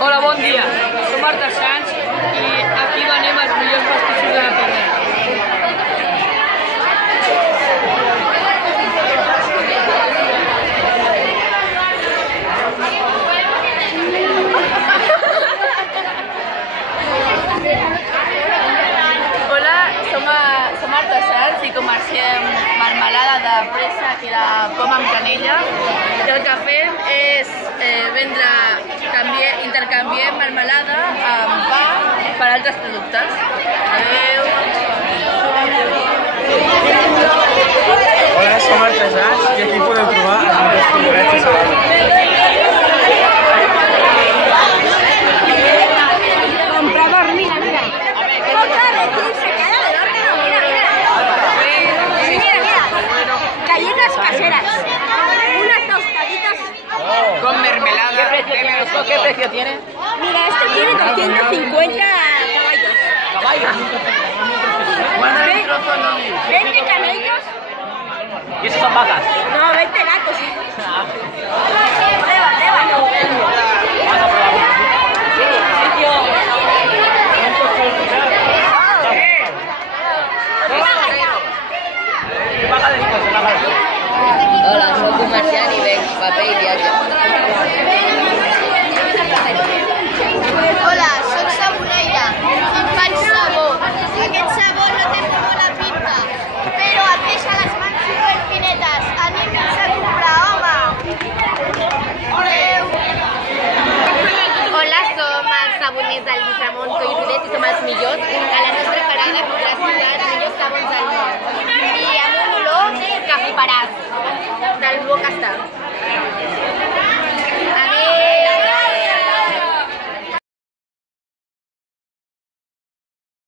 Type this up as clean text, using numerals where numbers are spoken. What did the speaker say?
Hola, bon dia. Som artesans i aquí venem els millors pastissos de la Pernera. Hola, som artesans i comerciem marmelada de préssec i de poma amb canella. I el que fem és intercanviem marmelada amb pa per altres productes. Adeu! Hola, som artesans i aquí podeu trobar els millors comprats de Sabadell. Galletas caseras, unas tostaditas. Con mermelada. ¿Qué precio tiene? Mira, este tiene 250 caballos. ¿Caballos? 20 camellos. ¿Y esos son vacas? No, 20 gatos. Hola, soc comerciant i venc paper i viatge. Hola, soc saboneira i faig sabó. Aquest sabó no té molt bona pinta, però et deixa les mans superfinetes. Animis a comprar, home! Adeu! Hola, som els saboners del Lluís Ramon Coll i Rodet i som els millors. A la nostra parada podràs trobar els millors sabons del món. I amb un olor que fliparàs del bo que està.